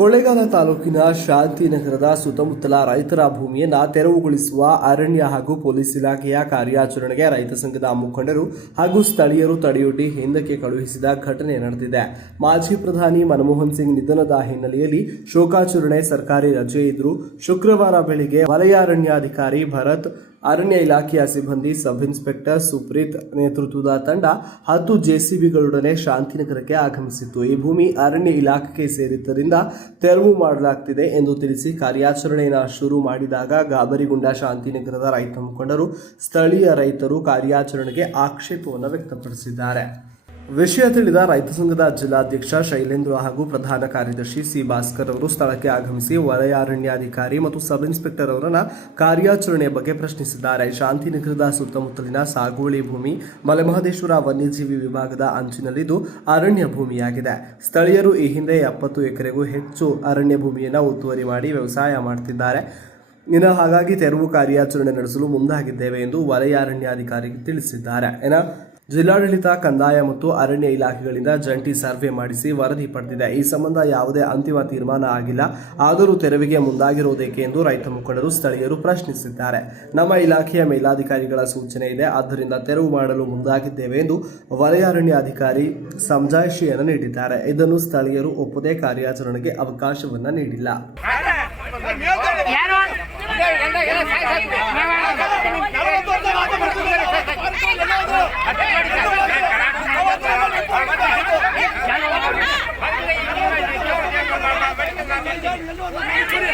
ಕೊಳ್ಳೇಗಾಲ ತಾಲೂಕಿನ ಶಾಂತಿನಗರದ ಸುತ್ತಮುತ್ತಲ ರೈತರ ಭೂಮಿಯನ್ನು ತೆರವುಗೊಳಿಸುವ ಅರಣ್ಯ ಹಾಗೂ ಪೊಲೀಸ್ ಇಲಾಖೆಯ ಕಾರ್ಯಾಚರಣೆಗೆ ರೈತ ಸಂಘದ ಮುಖಂಡರು ಹಾಗೂ ಸ್ಥಳೀಯರು ತಡೆಯೊಡ್ಡಿ ಹಿಂದಕ್ಕೆ ಕಳುಹಿಸಿದ ಘಟನೆ ನಡೆದಿದೆ. ಮಾಜಿ ಪ್ರಧಾನಿ ಮನಮೋಹನ್ ಸಿಂಗ್ ನಿಧನದ ಹಿನ್ನೆಲೆಯಲ್ಲಿ ಶೋಕಾಚರಣೆ ಸರ್ಕಾರಿ ರಜೆ ಇದ್ರೂ ಶುಕ್ರವಾರ ಬೆಳಿಗ್ಗೆ ವಲಯ ಅರಣ್ಯಾಧಿಕಾರಿ ಭರತ್ ಅರಣ್ಯ ಇಲಾಖೆಯ ಸಿಬ್ಬಂದಿ ಸಬ್ ಇನ್ಸ್ಪೆಕ್ಟರ್ ಸುಪ್ರೀತ್ ನೇತೃತ್ವದ ತಂಡ ಹತ್ತು ಜೆಸಿಬಿಗಳೊಡನೆ ಶಾಂತಿನಗರಕ್ಕೆ ಆಗಮಿಸಿತ್ತು. ಈ ಭೂಮಿ ಅರಣ್ಯ ಇಲಾಖೆಗೆ ಸೇರಿದ್ದರಿಂದ ತೆರವು ಮಾಡಲಾಗ್ತಿದೆ ಎಂದು ತಿಳಿಸಿ ಕಾರ್ಯಾಚರಣೆಯನ್ನು ಶುರು ಮಾಡಿದಾಗ ಗಾಬರಿಗೊಂಡ ಶಾಂತಿನಗರದ ರೈತ ಮುಖಂಡರು, ಸ್ಥಳೀಯ ರೈತರು ಕಾರ್ಯಾಚರಣೆಗೆ ಆಕ್ಷೇಪವನ್ನು ವ್ಯಕ್ತಪಡಿಸಿದ್ದಾರೆ. ವಿಷಯ ತಿಳಿದ ರೈತ ಸಂಘದ ಜಿಲ್ಲಾಧ್ಯಕ್ಷ ಶೈಲೇಂದ್ರ ಹಾಗೂ ಪ್ರಧಾನ ಕಾರ್ಯದರ್ಶಿ ಸಿ ಭಾಸ್ಕರ್ ಅವರು ಸ್ಥಳಕ್ಕೆ ಆಗಮಿಸಿ ವಲಯ ಅರಣ್ಯಾಧಿಕಾರಿ ಮತ್ತು ಸಬ್ ಇನ್ಸ್ಪೆಕ್ಟರ್ ಅವರನ್ನ ಕಾರ್ಯಾಚರಣೆಯ ಬಗ್ಗೆ ಪ್ರಶ್ನಿಸಿದ್ದಾರೆ. ಶಾಂತಿನಗರದ ಸುತ್ತಮುತ್ತಲಿನ ಸಾಗುವಳಿ ಭೂಮಿ ಮಲೆಮಹದೇಶ್ವರ ವನ್ಯಜೀವಿ ವಿಭಾಗದ ಅಂಚಿನಲ್ಲಿದ್ದು ಅರಣ್ಯ ಭೂಮಿಯಾಗಿದೆ. ಸ್ಥಳೀಯರು ಈ ಹಿಂದೆ ಎಪ್ಪತ್ತು ಎಕರೆಗೂ ಹೆಚ್ಚು ಅರಣ್ಯ ಭೂಮಿಯನ್ನು ಒತ್ತುವರಿ ಮಾಡಿ ವ್ಯವಸಾಯ ಮಾಡುತ್ತಿದ್ದಾರೆ ಇನ್ನು ಹಾಗಾಗಿ ತೆರವು ಕಾರ್ಯಾಚರಣೆ ನಡೆಸಲು ಮುಂದಾಗಿದ್ದೇವೆ ಎಂದು ವಲಯ ಅರಣ್ಯಾಧಿಕಾರಿ ತಿಳಿಸಿದ್ದಾರೆ. ಇನ್ನು ಜಿಲ್ಲಾಡಳಿತ, ಕಂದಾಯ ಮತ್ತು ಅರಣ್ಯ ಇಲಾಖೆಗಳಿಂದ ಜಂಟಿ ಸರ್ವೆ ಮಾಡಿಸಿ ವರದಿ ಪಡೆದಿದೆ. ಈ ಸಂಬಂಧ ಯಾವುದೇ ಅಂತಿಮ ತೀರ್ಮಾನ ಆಗಿಲ್ಲ. ಆದರೂ ತೆರವಿಗೆ ಮುಂದಾಗಿರುವುದೇಕೆ ಎಂದು ರೈತ ಮುಖಂಡರು ಸ್ಥಳೀಯರು ಪ್ರಶ್ನಿಸಿದ್ದಾರೆ. ನಮ್ಮ ಇಲಾಖೆಯ ಮೇಲಾಧಿಕಾರಿಗಳ ಸೂಚನೆ ಇದೆ. ಆದ್ದರಿಂದ ತೆರವು ಮಾಡಲು ಮುಂದಾಗಿದ್ದೇವೆ ಎಂದು ವಲಯ ಅರಣ್ಯಾಧಿಕಾರಿ ಸಮಜಾಯಿಷಿಯನ್ನು ನೀಡಿದ್ದಾರೆ. ಇದನ್ನು ಸ್ಥಳೀಯರು ಒಪ್ಪದೇ ಕಾರ್ಯಾಚರಣೆಗೆ ಅವಕಾಶವನ್ನು ನೀಡಿಲ್ಲ. Thank you.